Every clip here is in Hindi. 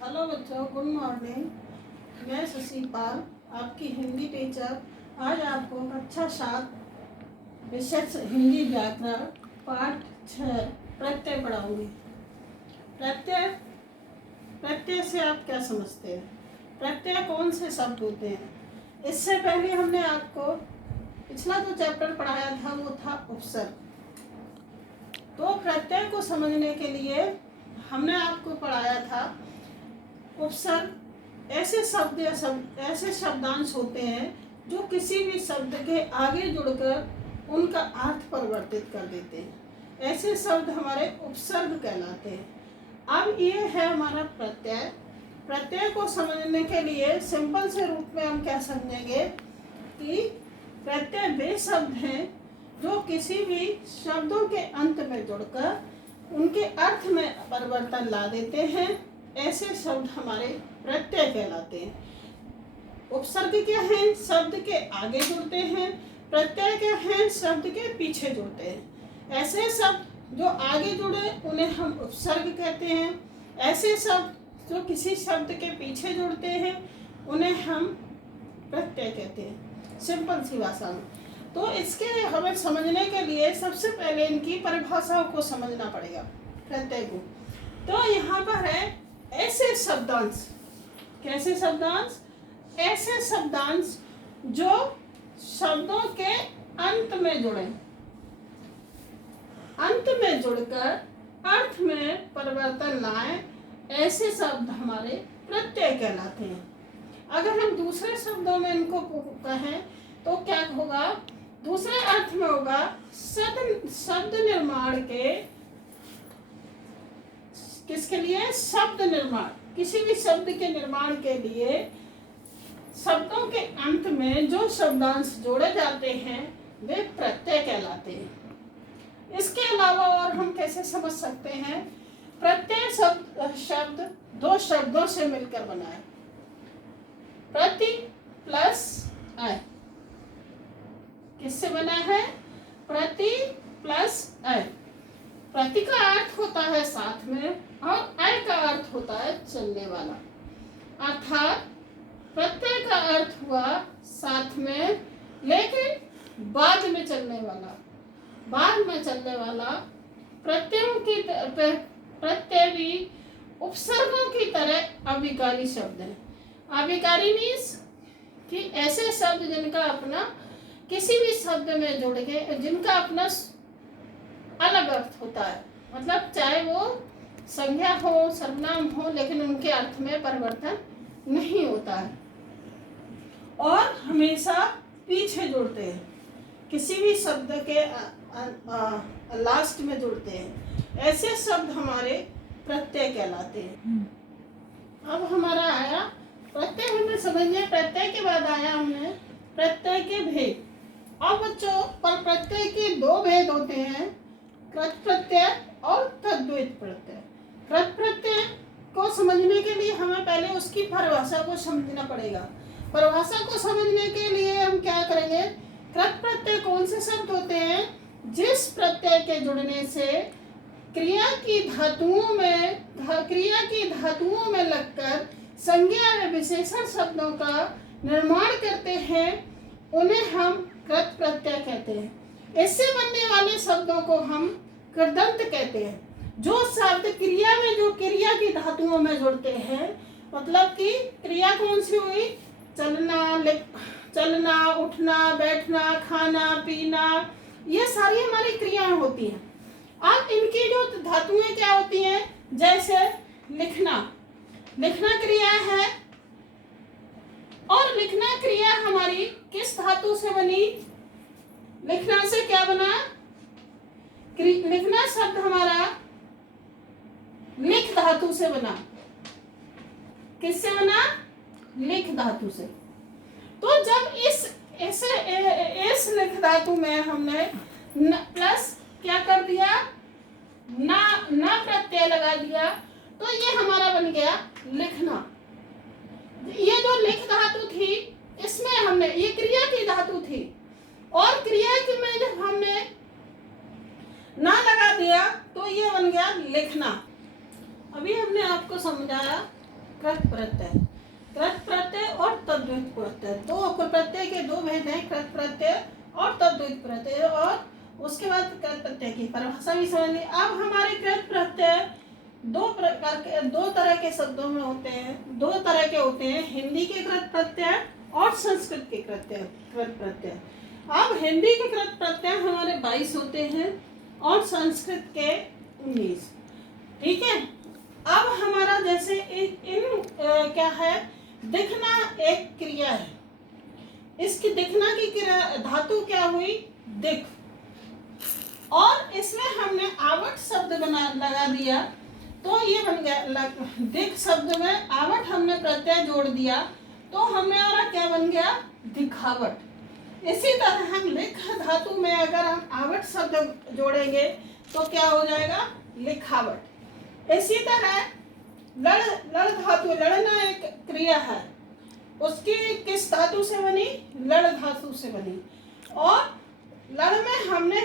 हेलो बच्चों, गुड मॉर्निंग। मैं शशि पाल, आपकी हिंदी टीचर। आज आपको कक्षा 7 विषय हिंदी व्याकरण पाठ 6 प्रत्यय पढ़ाऊंगी। प्रत्यय प्रत्यय से आप क्या समझते हैं? प्रत्यय कौन से शब्द होते हैं? इससे पहले हमने आपको पिछला जो चैप्टर पढ़ाया था वो था उपसर्ग। तो प्रत्यय को समझने के लिए हमने आपको पढ़ाया था उपसर्ग ऐसे शब्दांश होते हैं जो किसी भी शब्द के आगे जुड़कर उनका अर्थ परिवर्तित कर देते हैं। ऐसे शब्द हमारे उपसर्ग कहलाते हैं। अब ये है हमारा प्रत्यय। प्रत्यय को समझने के लिए सिंपल से रूप में हम क्या समझेंगे कि प्रत्यय वे शब्द हैं जो किसी भी शब्दों के अंत में जुड़कर उनके अर्थ में परिवर्तन ला देते हैं। ऐसे शब्द हमारे प्रत्यय कहलाते हैं। उपसर्ग क्या है? शब्द के आगे जुड़ते हैं। प्रत्यय क्या है? शब्द के पीछे जुड़ते हैं। ऐसे शब्द जो आगे जुड़े उन्हें हम उपसर्ग कहते हैं। ऐसे शब्द जो किसी शब्द के पीछे जुड़ते हैं उन्हें हम प्रत्यय कहते हैं, सिंपल सी भाषा में। तो इसके हमें समझने के लिए सबसे पहले इनकी परिभाषाओं को समझना पड़ेगा, प्रत्यय को। तो यहाँ पर है ऐसे शब्दांश। कैसे शब्दांश? ऐसे शब्दांश जो शब्दों के अंत में जुड़े, अंत में जुड़कर अर्थ में परिवर्तन लाएं, ऐसे शब्द हमारे प्रत्यय कहलाते हैं। अगर हम दूसरे शब्दों में इनको कहें तो क्या होगा? दूसरे अर्थ में होगा शब्द निर्माण के, किसके लिए? शब्द निर्माण। किसी भी शब्द के निर्माण के लिए शब्दों के अंत में जो शब्दांश जोड़े जाते हैं वे प्रत्यय कहलाते हैं। इसके अलावा और हम कैसे समझ सकते हैं? प्रत्यय शब्द दो शब्दों से मिलकर बना है, प्रति प्लस अय। किससे बना है? प्रति प्लस अय। प्रति का अर्थ होता है साथ में और अय का अर्थ होता है चलने वाला। अर्थात प्रत्यय का अर्थ हुआ साथ में लेकिन बाद में चलने वाला, बाद में चलने वाला। प्रत्यय भी उपसर्गों की तरह अविकारी शब्द है। अविकारी मीन्स कि ऐसे शब्द जिनका अपना किसी भी शब्द में जुड़ के जिनका अपना अलग अर्थ होता है, मतलब चाहे वो संज्ञा हो, सर्वनाम हो, लेकिन उनके अर्थ में परिवर्तन नहीं होता है और हमेशा पीछे जुड़ते हैं, किसी भी शब्द के लास्ट में जुड़ते हैं। ऐसे शब्द हमारे प्रत्यय कहलाते हैं। अब हमारा आया प्रत्यय, हमें समझिए प्रत्यय के बाद आया हमने प्रत्यय के भेद। अब बच्चों पर प्रत्यय के दो भेद होते हैं, कृत प्रत्यय और तद्धित प्रत्यय। कृत प्रत्यय को समझने के लिए हमें पहले उसकी परिभाषा को समझना पड़ेगा। परिभाषा को समझने के लिए हम क्या करेंगे? कृत प्रत्यय कौन से शब्द होते हैं? जिस प्रत्यय के जुड़ने से क्रिया की धातुओं में लगकर संज्ञा व विशेषण शब्दों का निर्माण करते हैं उन्हें हम कृत प्रत्यय कहते हैं। इससे बनने वाले शब्दों को हम कृदंत कहते हैं। जो शब्द क्रिया में, जो क्रिया की धातुओं में जुड़ते हैं, मतलब कि क्रिया कौन सी हुई? चलना, उठना, बैठना, खाना, पीना, ये सारी हमारी क्रियाएं होती हैं। अब इनकी जो धातुएं क्या होती हैं? जैसे लिखना, लिखना क्रिया है और लिखना क्रिया हमारी किस धातु से बनी? लिखना से क्या बना? लिखना शब्द हमारा लिख धातु से बना। किससे बना? लिख धातु से। तो जब इस लिख धातु में हमने प्लस क्या कर दिया? ना प्रत्यय लगा दिया, तो ये हमारा बन गया लिखना। ये जो लिख धातु थी इसमें हमने, ये क्रिया की धातु थी और क्रिया की में जब हमने ना लगा दिया तो ये बन गया लिखना। अभी हमने आपको समझाया कृत प्रत्यय। कृत प्रत्यय और तद्धित प्रत्यय, दो प्रत्यय के दो भेद हैं, कृत प्रत्यय और तद्धित प्रत्यय। और उसके बाद कृत प्रत्यय की परिभाषा भी समझ ली। अब हमारे कृत प्रत्यय दो तरह के शब्दों में होते हैं, दो तरह के होते हैं, हिंदी के कृत प्रत्यय और संस्कृत के कृत प्रत्यय। अब हिंदी के कृत प्रत्यय हमारे 22 होते हैं और संस्कृत के 19। ठीक है। अब हमारा जैसे क्या है, दिखना एक क्रिया है। इसकी दिखना की क्रिया धातु क्या हुई, दिख, और इसमें हमने आवट शब्द लगा दिया, तो ये बन गया दिख शब्द में आवट हमने प्रत्यय जोड़ दिया, तो हमारा क्या बन गया, दिखावट। इसी तरह हम लिख धातु में अगर हम आवट शब्द जोड़ेंगे तो क्या हो जाएगा, लिखावट। इसी तरह लड़ धातु, लड़ना एक क्रिया है, उसकी किस धातु से बनी, लड़ धातु से बनी, और लड़ में हमने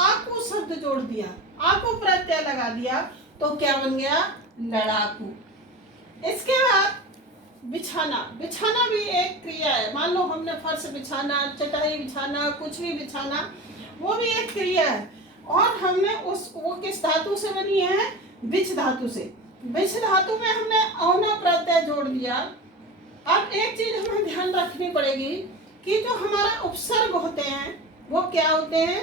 आकू शब्द जोड़ दिया, आकू प्रत्यय लगा दिया, तो क्या बन गया, लड़ाकू। इसके बाद बिछाना, बिछाना भी एक क्रिया है। मान लो हमने फर्श बिछाना, चटाई बिछाना, कुछ भी बिछाना, वो भी एक क्रिया है, और हमने वो किस धातु से बनी है, बिछ धातु से। बिछ धातु में हमने औना प्रत्यय जोड़ दिया। अब एक चीज हमें ध्यान रखनी पड़ेगी कि जो हमारा उपसर्ग होते हैं वो क्या होते हैं,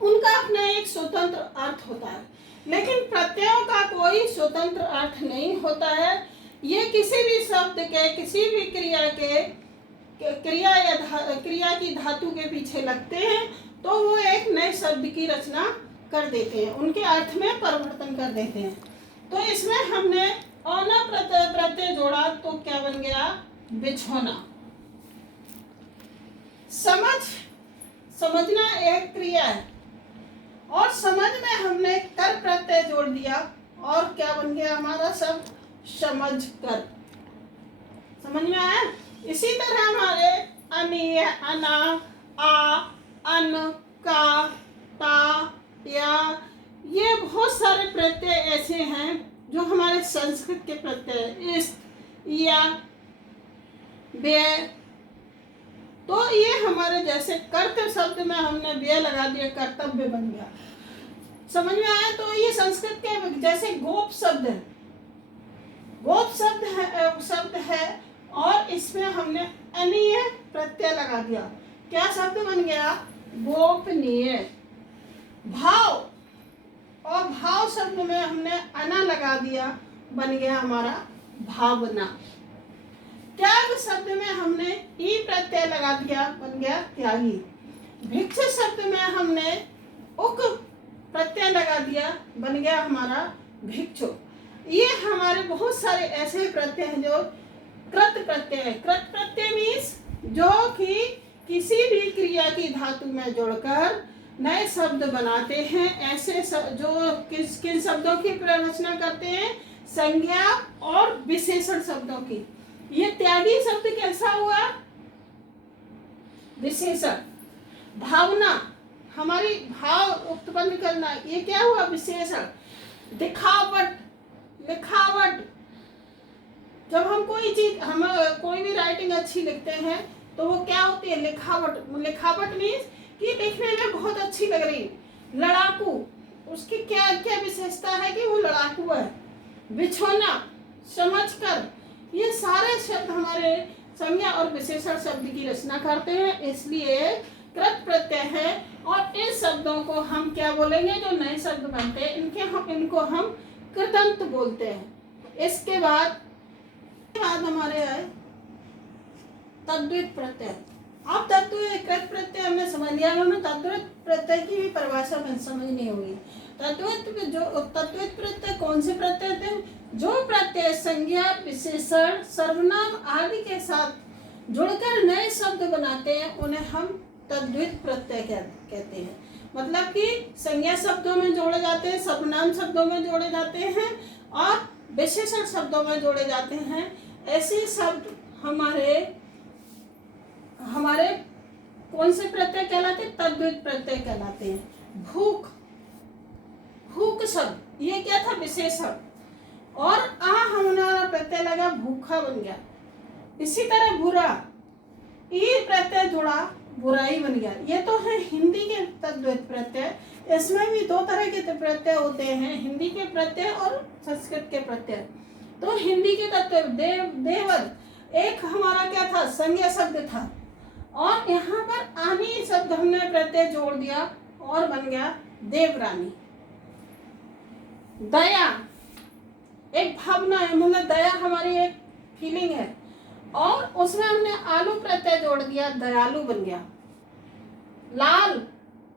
उनका अपना एक स्वतंत्र अर्थ होता है, लेकिन प्रत्ययों का कोई स्वतंत्र अर्थ नहीं होता है। ये किसी भी शब्द के, किसी भी क्रिया की धातु के पीछे लगते हैं, तो वो एक नए शब्द की रचना कर देते हैं, उनके अर्थ में परिवर्तन कर देते हैं। तो इसमें हमने औना प्रत्यय जोड़ा, तो क्या बन गया, बिछोना। समझना एक क्रिया है, और समझ में हमने कर प्रत्यय जोड़ दिया, और क्या बन गया हमारा शब्द, समझ कर। समझ में आया। इसी तरह हमारे अनिय, अना, आ, अन, का, ता, या, ये बहुत सारे प्रत्यय ऐसे हैं जो हमारे संस्कृत के प्रत्यय, इस, या, व्यय। तो ये हमारे जैसे कर्तव्य शब्द में हमने व्यय लगा दिया, कर्तव्य बन गया। समझ में आया। तो ये संस्कृत के जैसे गोप शब्द है, गोप शब्द है, और इसमें हमने अनीय प्रत्यय लगा दिया, क्या शब्द बन गया, गोपनीय। भाव, और भाव शब्द में हमने अना लगा दिया, बन गया हमारा भावना। त्याग शब्द में हमने ई प्रत्यय लगा दिया, बन गया त्यागी। भिक्ष शब्द में हमने उक प्रत्यय लगा दिया, बन गया हमारा भिक्षु। ये हमारे बहुत सारे ऐसे प्रत्यय हैं जो कृत प्रत्यय है। कृत प्रत्यय मीन्स जो कि किसी भी क्रिया की धातु में जोड़कर नए शब्द बनाते हैं। ऐसे जो किन शब्दों की रचना करते हैं, संज्ञा और विशेषण शब्दों की। ये त्यागी शब्द कैसा हुआ, विशेषण। भावना, हमारी भाव उत्पन्न करना, ये क्या हुआ, विशेषण। दिखावट, लिखावट, जब हम कोई भी राइटिंग अच्छी लिखते हैं तो वो क्या होती है, लिखावट। लिखावट मीन्स कि लिखने में बहुत अच्छी लग रही। लड़ाकू, उसकी क्या क्या विशेषता है कि वो लड़ाकू है। बिछोना, समझकर, ये सारे शब्द हमारे संज्ञा और विशेषण शब्द की रचना करते हैं, इसलिए कृत प्रत्यय है। और इन शब्दों को हम क्या बोलेंगे, जो नए शब्द बनते हैं इनको हम कृदंत बोलते हैं। इसके बाद हमारे आए तद्धित प्रत्यय। अब कृत प्रत्यय हमने समझ लिया, हमें तद्धित प्रत्यय की भी परिभाषा समझनी होगी। तद्धित प्रत्यय कौन से प्रत्यय थे, जो प्रत्यय संज्ञा, विशेषण, सर्वनाम आदि के साथ जुड़कर नए शब्द बनाते हैं, उन्हें हम तद्धित प्रत्यय कहते हैं। मतलब कि संज्ञा शब्दों में जोड़े जाते हैं, सर्वनाम शब्दों में जोड़े जाते हैं, और विशेषण शब्दों में जोड़े जाते हैं। ऐसे शब्द हमारे कौन से प्रत्यय कहलाते हैं, तद्धित प्रत्यय कहलाते हैं। भूख, भूख शब्द, ये क्या था, विशेषण। और आ हमारा प्रत्यय प्रत्यय लगा, भूखा बन गया। इसी तरह बुरा, ई प्रत्यय जुड़ा, बुराई बन गया। ये तो है हिंदी के तद्धित प्रत्यय। इसमें भी दो तरह के प्रत्यय होते हैं, हिंदी के प्रत्यय और संस्कृत के प्रत्यय। तो हिंदी के तत्व देवर, एक हमारा क्या था, संज्ञा शब्द था, और यहाँ पर आनी शब्द हमने प्रत्यय जोड़ दिया और बन गया देवरानी। दया एक भावना है, मतलब दया हमारी एक फीलिंग है, और उसमें हमने आलू प्रत्यय जोड़ दिया, दयालु बन गया। लाल,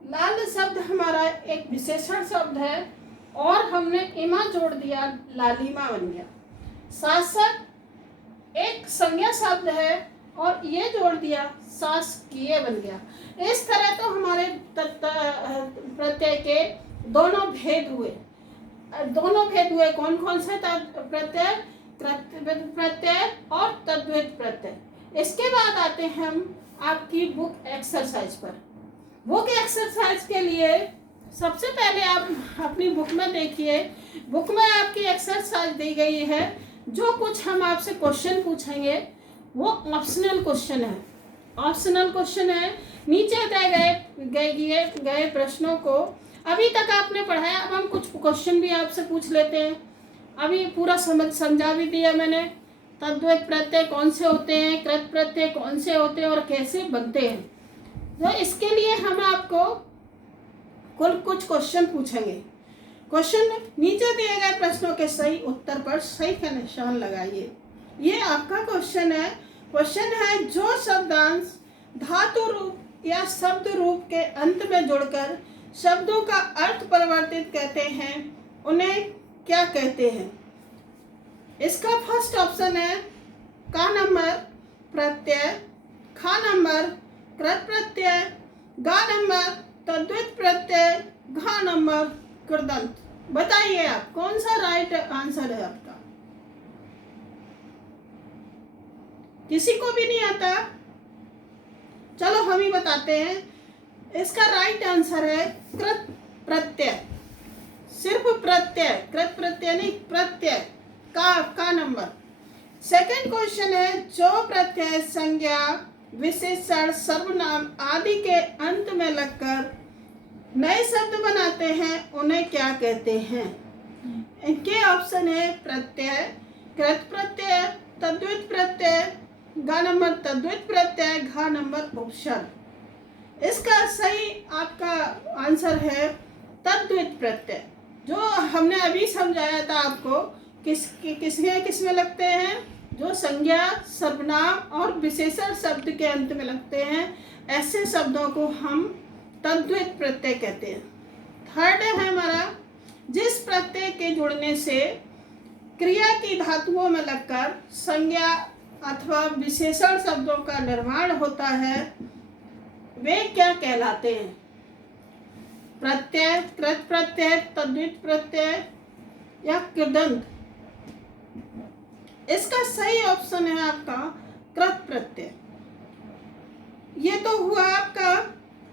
लाल शब्द हमारा एक विशेषण शब्द है और हमने इमा जोड़ दिया, लालिमा बन गया। शासक एक संज्ञा शब्द है और ये जोड़ दिया, शासकीय बन गया। इस तरह तो हमारे प्रत्यय के दोनों भेद हुए। कौन कौन से प्रत्यय, प्रत्यय और तद्धित प्रत्यय। इसके बाद आते हैं हम आपकी बुक एक्सरसाइज पर। बुक एक्सरसाइज के लिए सबसे पहले आप अपनी बुक में देखिए, बुक में आपकी एक्सरसाइज दी गई है। जो कुछ हम आपसे क्वेश्चन पूछेंगे वो ऑप्शनल क्वेश्चन है, ऑप्शनल क्वेश्चन है। नीचे गए प्रश्नों को अभी तक आपने पढ़ा है, अब हम कुछ क्वेश्चन भी आपसे पूछ लेते हैं। अभी पूरा समझा भी दिया मैंने, तद्धित प्रत्यय कौन से होते हैं, कृत प्रत्यय कौन से होते हैं और कैसे बनते हैं। तो इसके लिए हम आपको कुल कुछ क्वेश्चन पूछेंगे। क्वेश्चन नीचे दिए गए प्रश्नों के सही उत्तर पर सही का निशान लगाइए। ये आपका क्वेश्चन है। क्वेश्चन है, जो शब्दांश धातु रूप या शब्द रूप के अंत में जुड़कर शब्दों का अर्थ परिवर्तित कहते हैं, उन्हें क्या कहते हैं। इसका फर्स्ट ऑप्शन है का नंबर प्रत्यय, खा नंबर कृत प्रत्यय, गा नंबर तद्धित प्रत्यय, घा नंबर कृदंत। बताइए आप कौन सा राइट आंसर है आपका। किसी को भी नहीं आता, चलो हम ही बताते हैं। इसका राइट आंसर है कृत प्रत्यय, सिर्फ प्रत्यय, कृत प्रत्यय नहीं, प्रत्यय का नंबर। सेकंड क्वेश्चन है, जो प्रत्यय संज्ञा विशेषण सर्वनाम आदि के अंत में लगकर नए शब्द बनाते हैं, उन्हें क्या कहते हैं। इनके ऑप्शन है प्रत्यय, कृत प्रत्यय, तद्धित प्रत्यय, गा नंबर तद्धित प्रत्यय, घा नंबर उपसर्ग। इसका सही आपका आंसर है तद्धित प्रत्यय। जो हमने अभी समझाया था आपको, किसमें लगते हैं, जो संज्ञा सर्वनाम और विशेषण शब्द के अंत में लगते हैं, ऐसे शब्दों को हम तद्धित प्रत्यय कहते हैं। थर्ड है हमारा, जिस प्रत्यय के जुड़ने से क्रिया की धातुओं में लगकर संज्ञा अथवा विशेषण शब्दों का निर्माण होता है, वे क्या कहलाते हैं। प्रत्यय, कृत प्रत्यय, तद्धित प्रत्यय या कृदंत। इसका सही ऑप्शन है आपका कृत प्रत्यय। ये तो हुआ आपका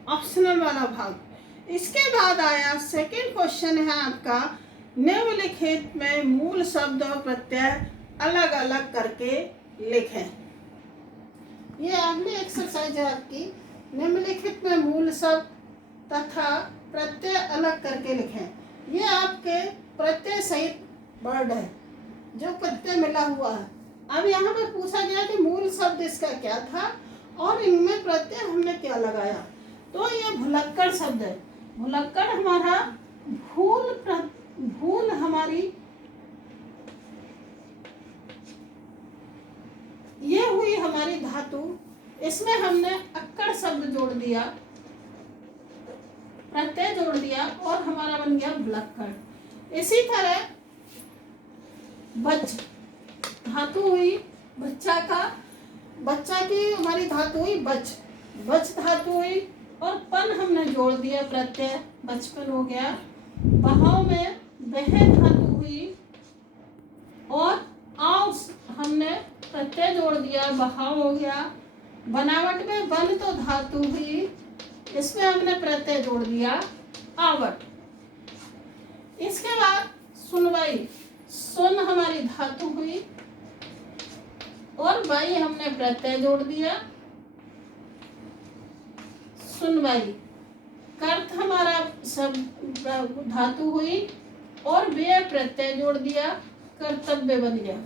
ऑप्शनल वाला भाग। इसके बाद आया सेकंड क्वेश्चन है आपका, निम्नलिखित में मूल शब्द और प्रत्यय अलग अलग करके लिखें। ये अगली एक्सरसाइज है आपकी, निम्नलिखित में मूल शब्द तथा प्रत्यय अलग करके लिखें। ये आपके प्रत्यय सहित वर्ड है, जो प्रत्यय मिला हुआ है। अब यहाँ पर पूछा गया कि मूल शब्द इसका क्या था और इनमें प्रत्यय हमने क्या लगाया। तो ये भुलक्कड़ शब्द है। भुलक्कड़ हमारा भूल हमारी ये हुई हमारी धातु, इसमें हमने अक्कड़ शब्द जोड़ दिया, प्रत्यय जोड़ दिया और हमारा बन गया भुलक्कड़। इसी तरह बच धातु हुई, बच्चा की हमारी धातु हुई बच धातु हुई और पन हमने जोड़ दिया प्रत्यय, बचपन हो गया। बहाव में वह धातु हुई और आव हमने प्रत्यय जोड़ दिया, बहाव हो गया। बनावट में बन तो धातु हुई, इसमें हमने प्रत्यय जोड़ दिया आवट। इसके बाद सुनवाई, सुन हमारी धातु हुई और बाई हमने प्रत्यय जोड़ दिया, सुनवाई। कर्त हमारा सब धातु हुई और व्यय प्रत्यय जोड़ दिया, कर्तव्य बन गया।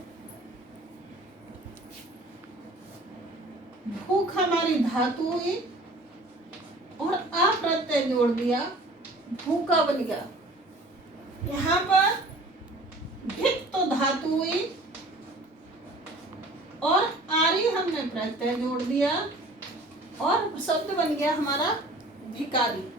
भूख हमारी धातु हुई और आ प्रत्यय जोड़ दिया, भूखा बन गया। यहाँ पर भित तो धातु हुई और आरी हमने प्रत्यय जोड़ दिया और शब्द बन गया हमारा भिकारी।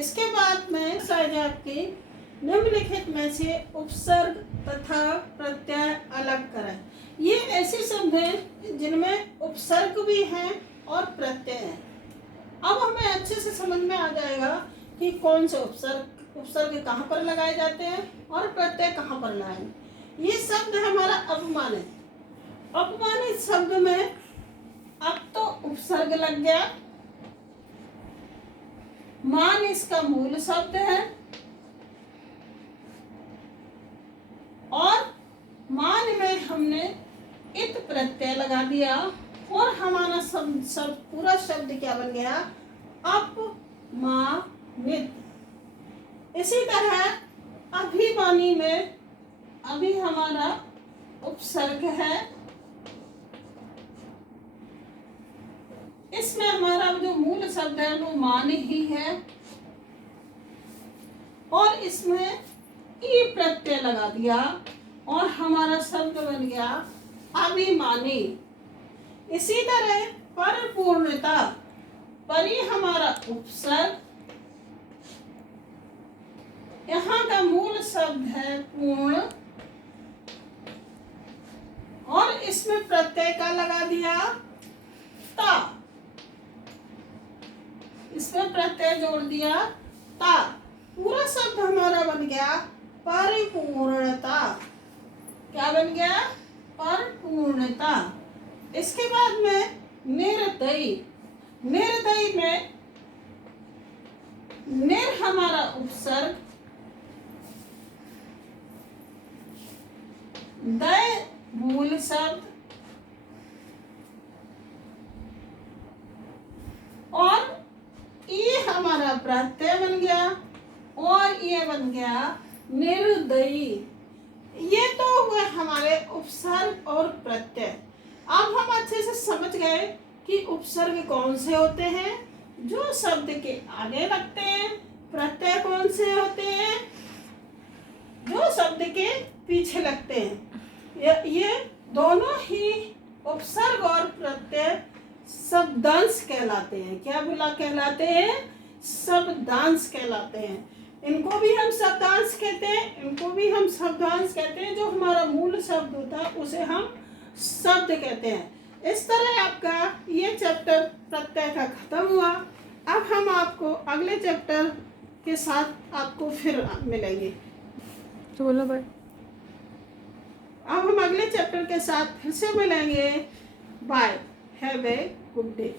इसके बाद में आपकी निम्नलिखित में से उपसर्ग तथा प्रत्यय अलग करें। ये ऐसे शब्द हैं जिनमें उपसर्ग भी हैं और प्रत्यय है। अब हमें अच्छे से समझ में आ जाएगा कि कौन से उपसर्ग कहाँ पर लगाए जाते हैं और प्रत्यय कहाँ पर लगाए। ये शब्द हमारा अपमानित। अपमानित शब्द में अब तो उपसर्ग लग गया। मान इसका मूल शब्द है और मान में हमने इत प्रत्यय लगा दिया और हमारा शब्द पूरा शब्द क्या बन गया, अपमानित। इसी तरह अभिमानी में अभी हमारा उपसर्ग है, इसमें हमारा जो मूल शब्द है वो मान ही है और इसमें ई प्रत्यय लगा दिया और हमारा शब्द बन गया अभिमानी। इसी तरह परिपूर्णता, परि हमारा उपसर्ग, यहाँ का मूल शब्द है पूर्ण और इसमें प्रत्यय का लगा दिया ता, इसमें प्रत्यय जोड़ दिया ता। पूरा शब्द हमारा बन गया परिपूर्णता। क्या बन गया, परिपूर्णता। इसके बाद में निर्दयी। निर्दयी में निर हमारा उपसर्ग, दय मूल शब्द और ये हमारा प्रत्यय बन गया और ये बन गया निर्दयी। ये तो हुए हमारे उपसर्ग और प्रत्यय। अब हम अच्छे से समझ गए कि उपसर्ग कौन से होते हैं, जो शब्द के आगे लगते हैं। प्रत्यय कौन से होते हैं, जो शब्द के पीछे लगते हैं। ये दोनों ही उपसर्ग और प्रत्यय शब्दांश कहलाते हैं। क्या कहलाते हैं, शब्दांश कहलाते हैं। इनको भी हम शब्दांश कहते हैं, इनको भी हम शब्दांश कहते हैं। जो हमारा मूल शब्द होता है उसे हम शब्द कहते हैं। इस तरह आपका ये चैप्टर प्रत्यय का खत्म हुआ। अब हम आपको अगले चैप्टर के साथ आपको फिर मिलेंगे। तो बोलो भाई, अब हम अगले चैप्टर के साथ फिर से मिलेंगे। Bye, have a good day.